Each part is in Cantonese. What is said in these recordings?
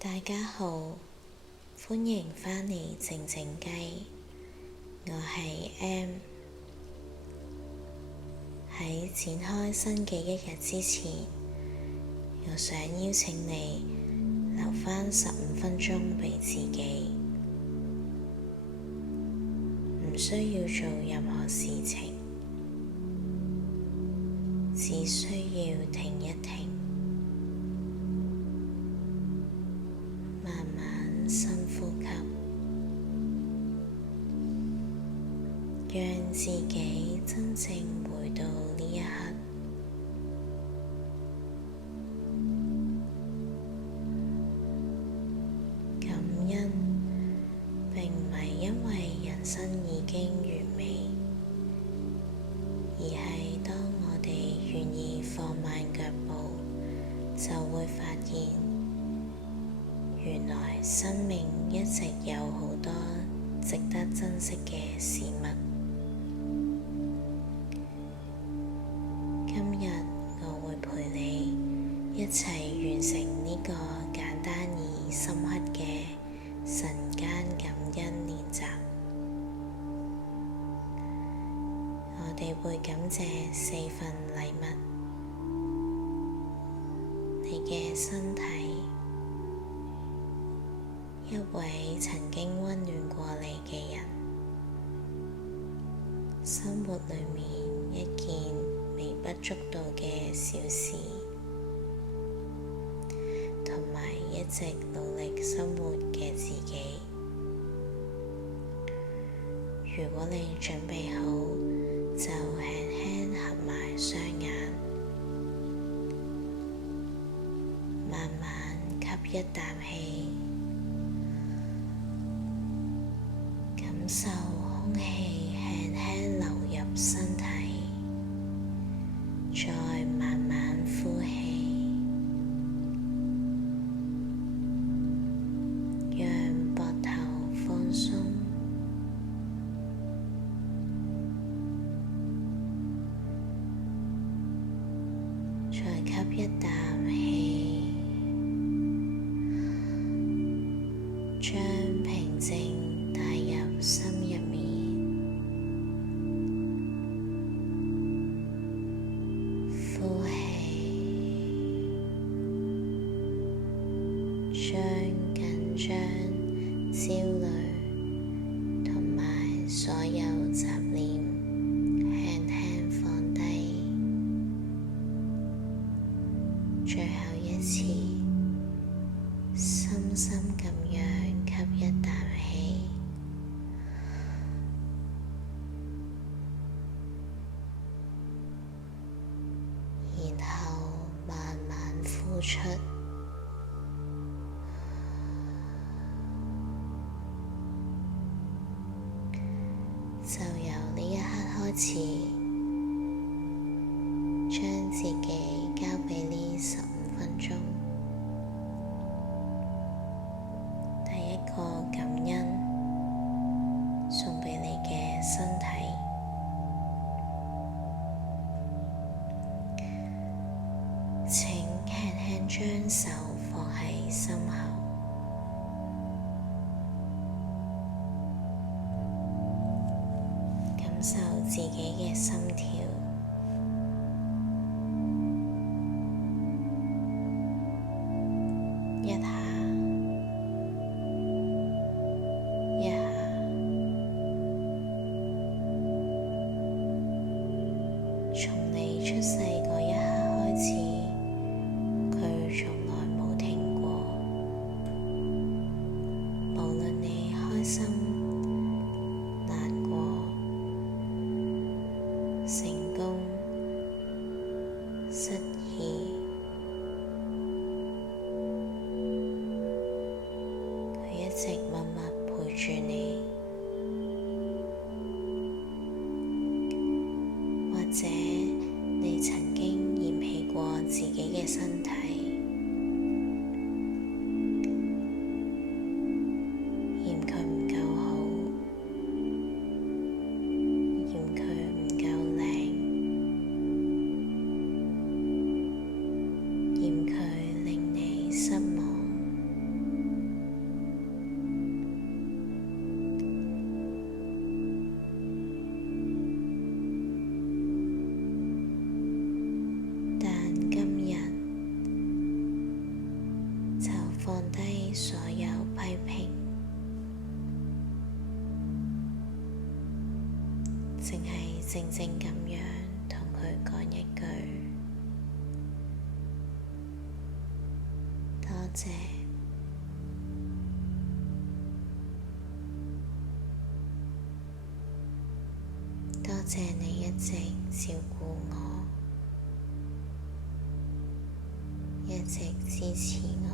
大家好，歡迎返嚟靜靜雞，我係 M。喺展開新嘅一日之前，我想邀請你留返15分鐘畀自己，唔需要做任何事情，只需要停一停，慢慢深呼吸，讓自己真正回到呢一刻。感恩並唔係因為人生已經完美，而係當我哋願意放慢腳步，就會發現原來生命一直有好多值得珍惜嘅事物。今日我會陪你一齊完成呢個簡單而深刻嘅晨間感恩練習。我哋會感謝4份禮物：你嘅身體，一位曾經溫暖過你嘅人，生活裏面一件微不足道嘅小事，同埋一直努力生活嘅自己。如果你準備好，就輕輕合埋雙眼，慢慢吸一啖氣，感受空氣輕輕流入身體，再慢慢呼氣，讓膊頭放鬆，再吸一啖氣，將平靜帶入心入面。呼氣，將緊張、焦慮同埋所有雜念輕輕放低。最後一次，深深咁樣吸一啖氣，然後慢慢呼出。就由呢一刻開始，將自己交畀呢15分鐘。第一個感恩送畀你嘅身體，請輕輕將手放喺心口，感受自己嘅心跳，一下一下，從你出世嗰一刻開始，佢從來冇停過。無論你開心、難過、成功、失意，佢一直默默陪住你。或者你曾經嫌棄過自己嘅身體，嫌佢唔夠好，嫌佢唔夠靚，嫌佢令你失望。靜靜咁樣同佢講一句多謝，多謝你一直照顧我，一直支持我，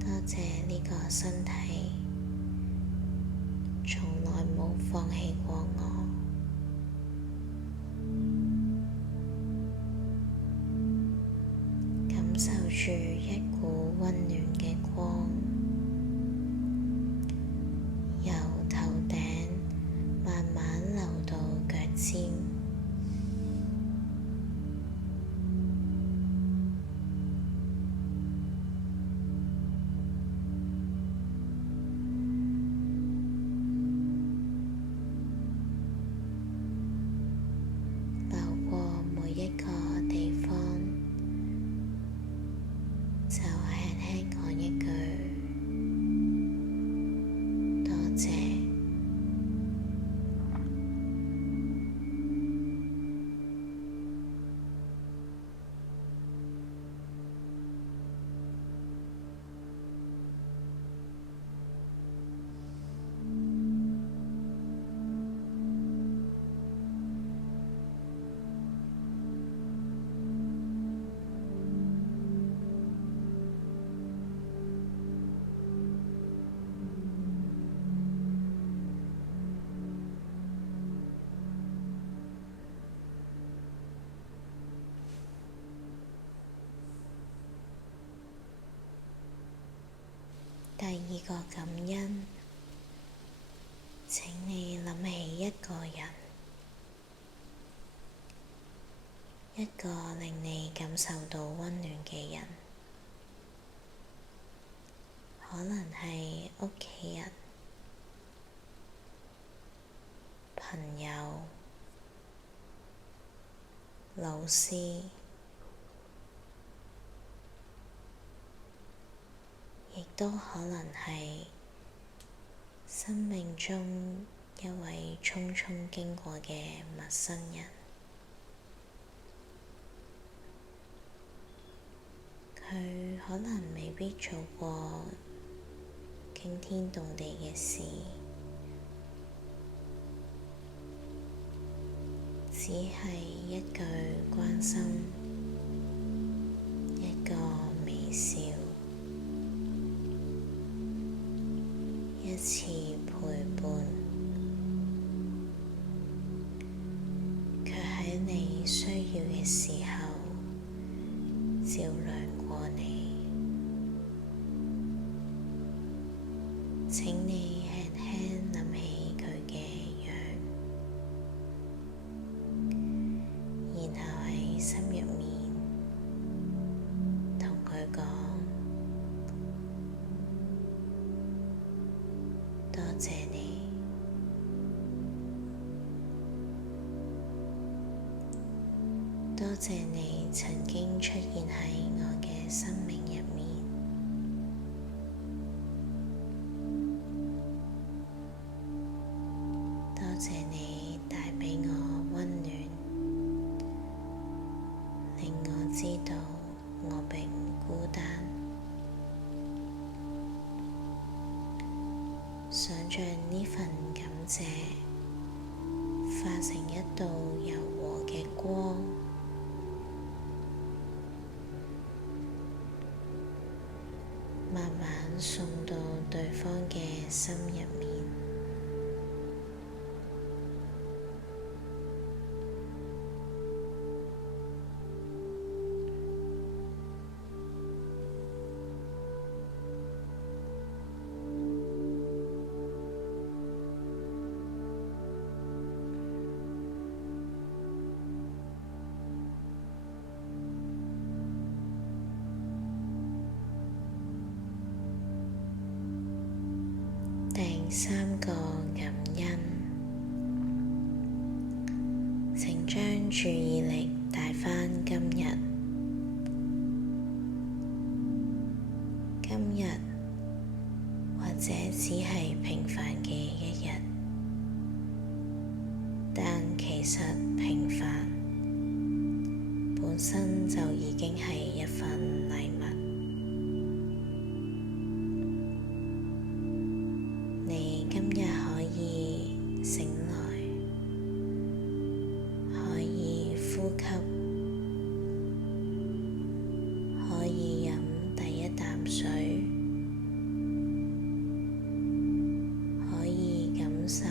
多謝呢個身體從來冇放棄過我，感受住一股溫暖嘅光由頭頂慢慢流到腳尖，流過每一個地方，就輕輕講一句多謝。第二個感恩，請你諗起一個人，一個令你感受到溫暖嘅人，可能係屋企人、朋友、老師，亦都可能係生命中一位匆匆經過嘅陌生人，佢可能未必做過驚天動地嘅事，只係一句關心，一個微笑，一次陪伴，卻喺你需要嘅時候照亮過你。請你輕輕諗起佢嘅樣，然後喺心入面同佢講多謝你，多謝你曾經出現喺我嘅生命入面，多謝你帶畀我溫暖，令我知道我並唔孤單。想像呢份感謝化成一道柔和嘅光，慢慢送到對方嘅心入面。第三個感恩，請將注意力帶返今日。今日或者者只係平凡嘅一日，但其實平凡本身就已經係一份禮物。你今日可以醒來，可以呼吸，可以飲第一啖水，可以感受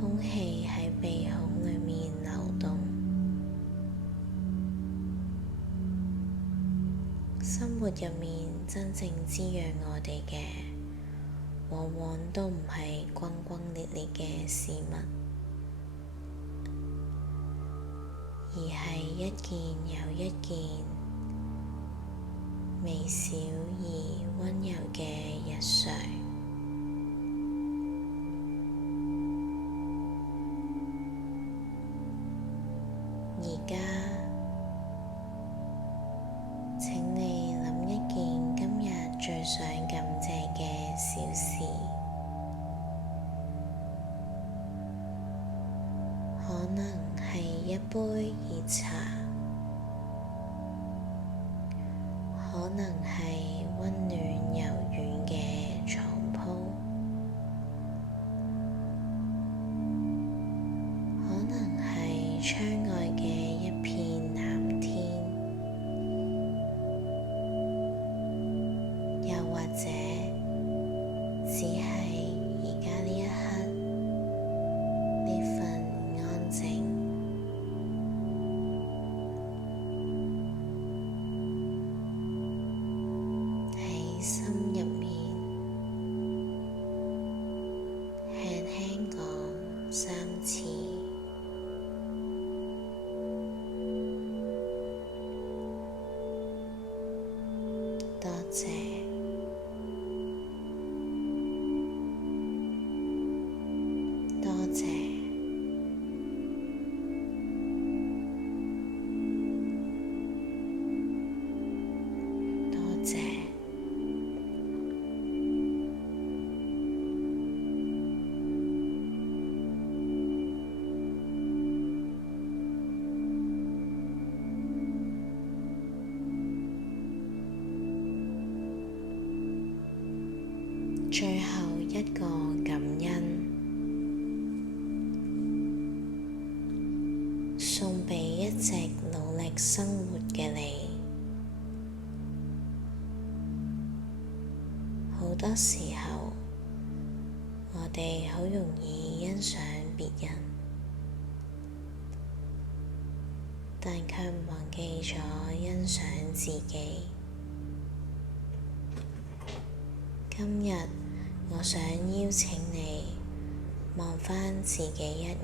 空氣喺鼻孔裏面流動。生活入面真正滋養我哋嘅，往往都唔係轟轟烈烈嘅事物，而係一件又一件微小而溫柔嘅日常。而家，請你諗一件今日最想感謝嘅小事，可能係一杯熱茶，可能係溫暖柔軟嘅床鋪，可能係窗外嘅一片藍天，又或者只係而家呢一刻呢份安靜。喺心入面輕輕講3次，多謝，多謝，多謝。最後一個感恩，送畀一直努力生活嘅你。好多時候，我哋好容易欣賞別人，但卻忘記咗欣賞自己。今日我想邀請你望返自己一眼，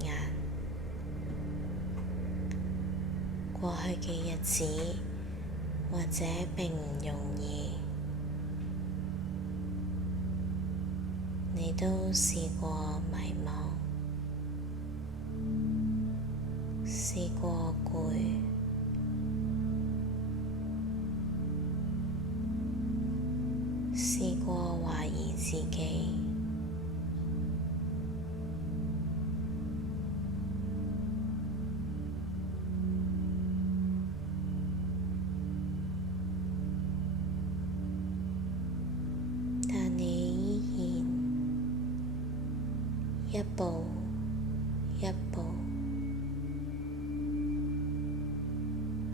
過去嘅日子或者並唔容易，你都試過迷茫，試過攰，試過懷疑自己，但你依然一步一步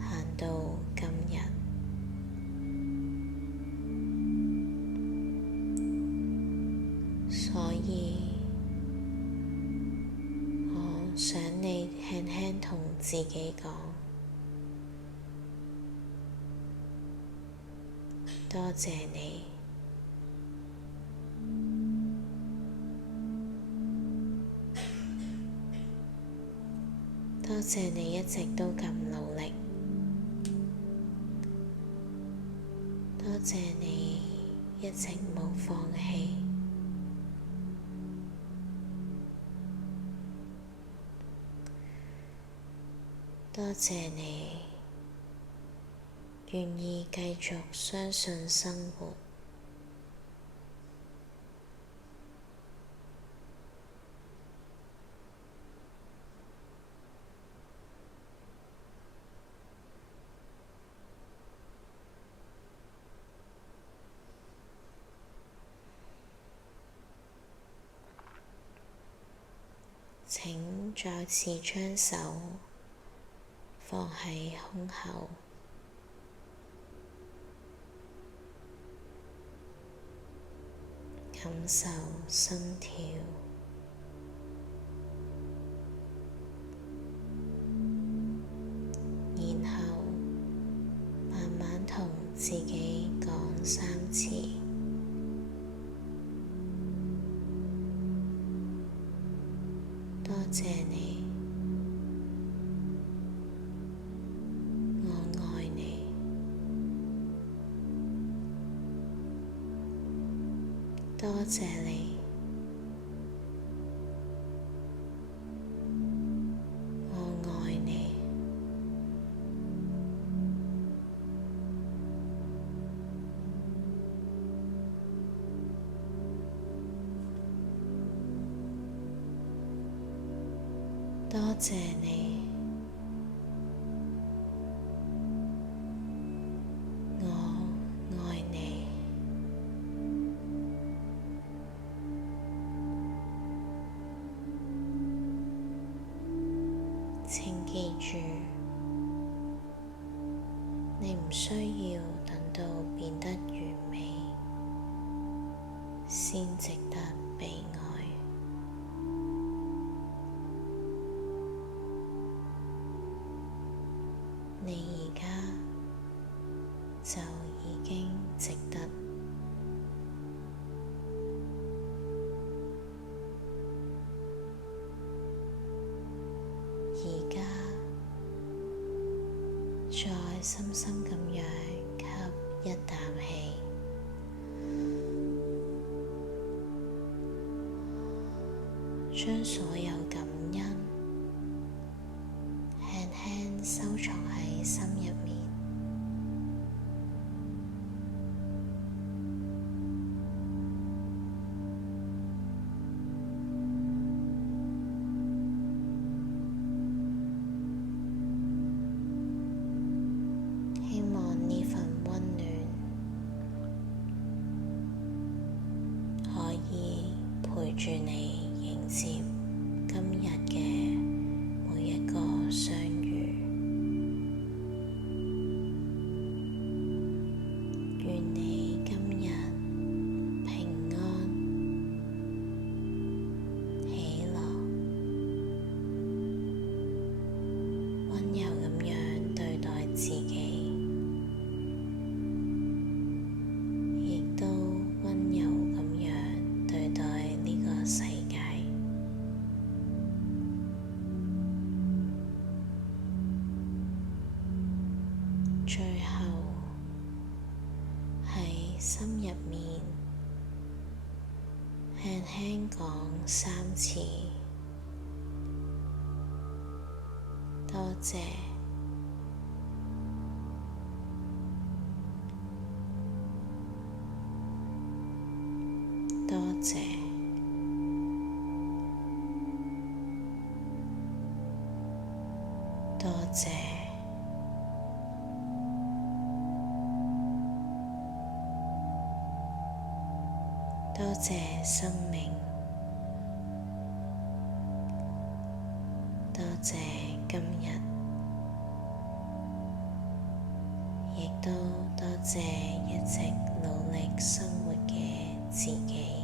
行到今日。所以，我想你輕輕同自己講，多謝你，多謝你一直都咁努力，多謝你一直冇放棄。多謝你願意繼續相信生活，請再次將手放喺胸口，感受心跳，然後慢慢同自己講3次：多謝你，我愛你，多謝你，我愛你，多謝你，我愛你。請記住，你唔需要等到變得完美先值得被愛。你而家就已經值得。而家再深深咁樣吸一啖氣，將所有感恩輕輕收藏喺心入面。希望呢份溫暖可以陪住你迎接今日嘅每一個相遇。願你今日平安、喜樂、溫柔咁樣對待自己，亦都溫柔咁樣對待呢個世界。最後喺心入面輕輕講3次：多謝，多謝，多謝。多謝生命，多謝今日，亦都多謝一直努力生活嘅自己。